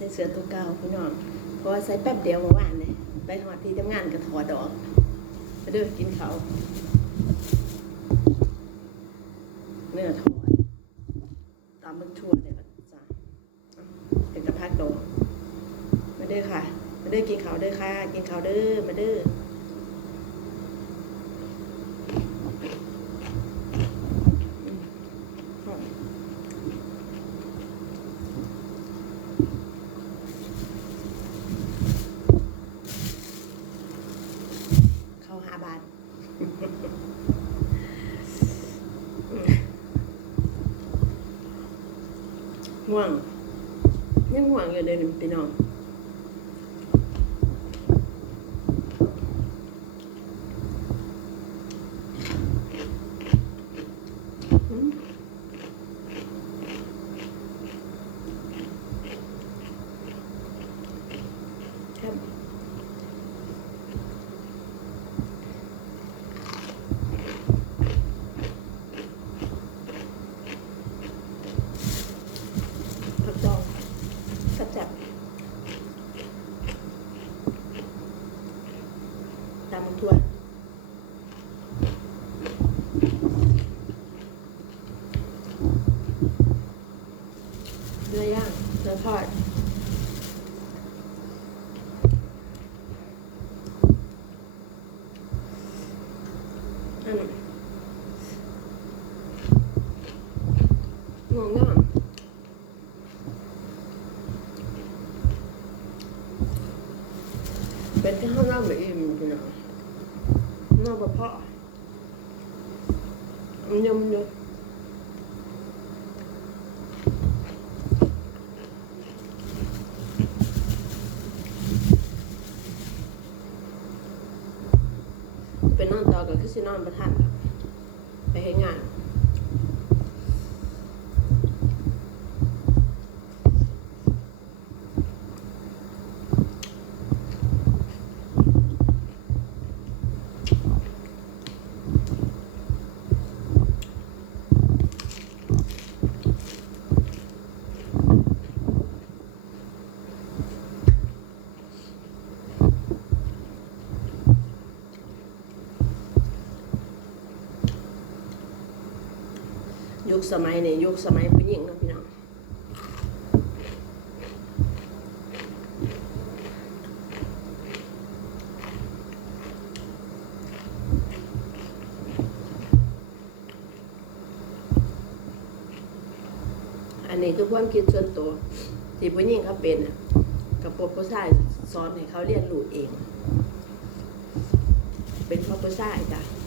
ส่เสื้อตัวเก่าพี่น้องเพราะว่าใส่แป๊บเดียวเมื่อวานเนี่ยไปหอดที่ทำงานก็ถอดออกไปเดินกินเขาวเนื้อถอดตามมึกทั่วเลยจ้ะเป็นกระพักดอกมาเด้อค่ะมาเด้อกินเขาเด้อค่ะ กินเขาวเด้อมาเด้ออืมหอม เข้าหาบา ง่วงยังง่วงอยู่เลยพี่น้องอืมครับ ผักดองจับจับ ตามมันทั่วเนื้อย่างเนื้อทอดงงง่ามเป็นที่ห้องน้ำแบบอิ่มพี่น้อง น้ำกระเพาะมันยมอยู่เป็นนอนต่อกับคือสินอนประทานครับไปให้งาน ยุคสมัยเนี่ยยุคสมัยผู้หญิงนะพี่น้องอันนี้คือความคิดส่วนตัวที่ผู้หญิงเขาเป็นน่ะกับพวกผู้ชายสอนให้เขาเรียนรู้เอง เป็นพราะผู้ชายจ้ะ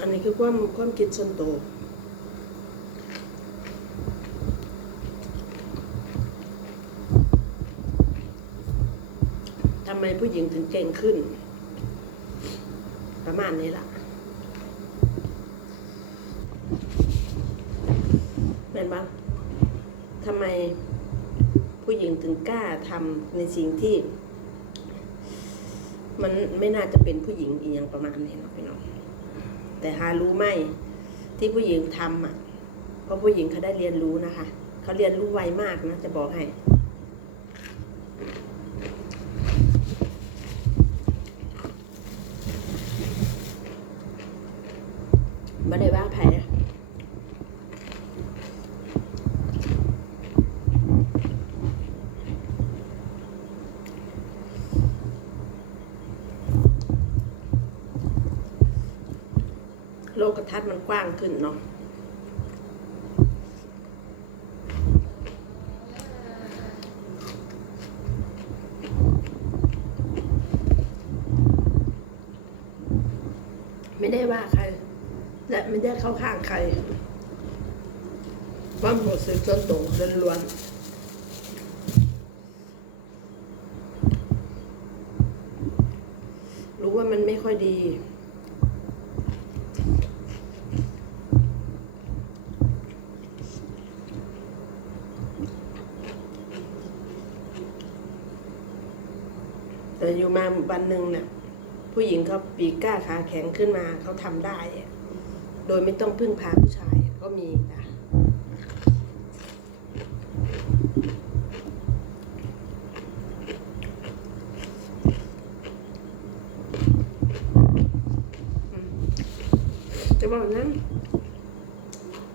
อันนี้คือความความคิดส่วนตัวทำไมผู้หญิงถึงเก่งขึ้น ประมาณนี้ล่ะเป็นบ้างทำไมผู้หญิงถึงกล้าทำในสิ่งที่มันไม่น่าจะเป็นผู้หญิงอีกอย่างประมาณนี้เนาะพี่น้อง แต่หารู้ไหมที่ผู้หญิงทำอะ เพราะผู้หญิงเขาได้เรียนรู้นะคะ เขาเรียนรู้ไวมากนะ จะบอกให้ ไม่ได้ว่าแพ้ โลกทัศน์มันกว้างขึ้นเนาะไม่ได้ว่าใคร และไม่ได้เข้าข้างใครควาหมรู้สึกส่วนตัวล้วนรู้ว่ามันไม่ค่อยดี แต่อยู่มาวันหนึ่งเนี่ยผู้หญิงเขาปีกล้าขาแข็งขึ้นมาเขาทำได้โดยไม่ต้องพึ่งพาผู้ชายก็มีค่ะจะบอกนั้น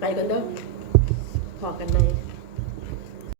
ไปกันเด้อพอกันไหม